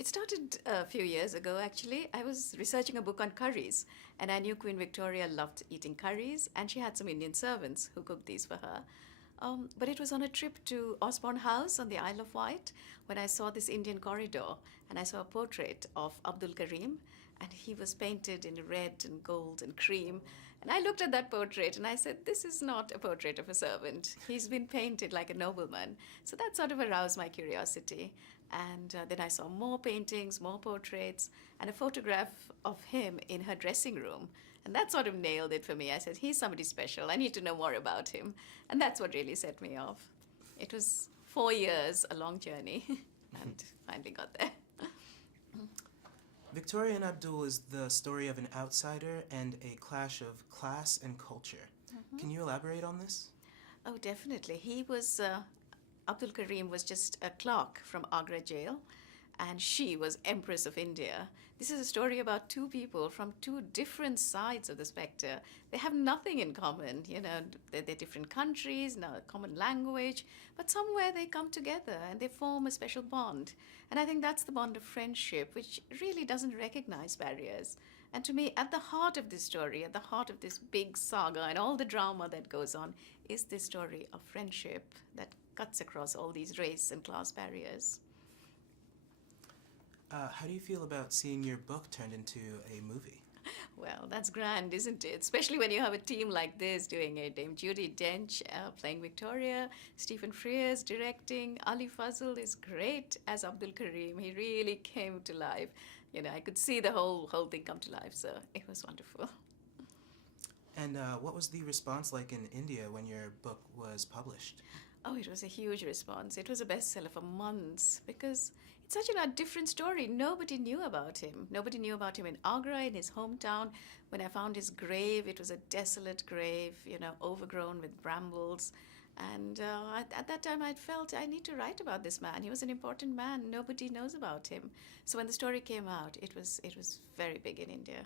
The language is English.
It started a few years ago, actually. I was researching a book on curries, and I knew Queen Victoria loved eating curries, and she had some Indian servants who cooked these for her. But it was on a trip to Osborne House on the Isle of Wight when I saw this Indian corridor and I saw a portrait of Abdul Karim, and he was painted in red and gold and cream. And I looked at that portrait and I said, this is not a portrait of a servant. He's been painted like a nobleman. So that sort of aroused my curiosity. And then I saw more paintings, more portraits, and a photograph of him in her dressing room. And that sort of nailed it for me. I said, he's somebody special. I need to know more about him. And that's what really set me off. It was 4 years, a long journey, and finally got there. Victoria and Abdul is the story of an outsider and a clash of class and culture. Can you elaborate on this? Oh, definitely. Abdul Karim was just a clerk from Agra jail, and she was Empress of India. This is a story about two people from two different sides of the spectre. They have nothing in common, they're different countries, no common language, but somewhere they come together and they form a special bond. And I think that's the bond of friendship, which really doesn't recognize barriers. And to me, at the heart of this story, at the heart of this big saga and all the drama that goes on, is this story of friendship that cuts across all these race and class barriers. How do you feel about seeing your book turned into a movie? Well, that's grand, isn't it? Especially when you have a team like this doing it. Dame Judi Dench playing Victoria, Stephen Frears directing, Ali Fazl is great as Abdul Karim. He really came to life. I could see the whole thing come to life, so it was wonderful. And what was the response like in India when your book was published? Oh, it was a huge response. It was a bestseller for months because it's such a different story. Nobody knew about him. Nobody knew about him in Agra, in his hometown. When I found his grave, it was a desolate grave, overgrown with brambles. And at that time, I felt I need to write about this man. He was an important man. Nobody knows about him. So when the story came out, it was very big in India.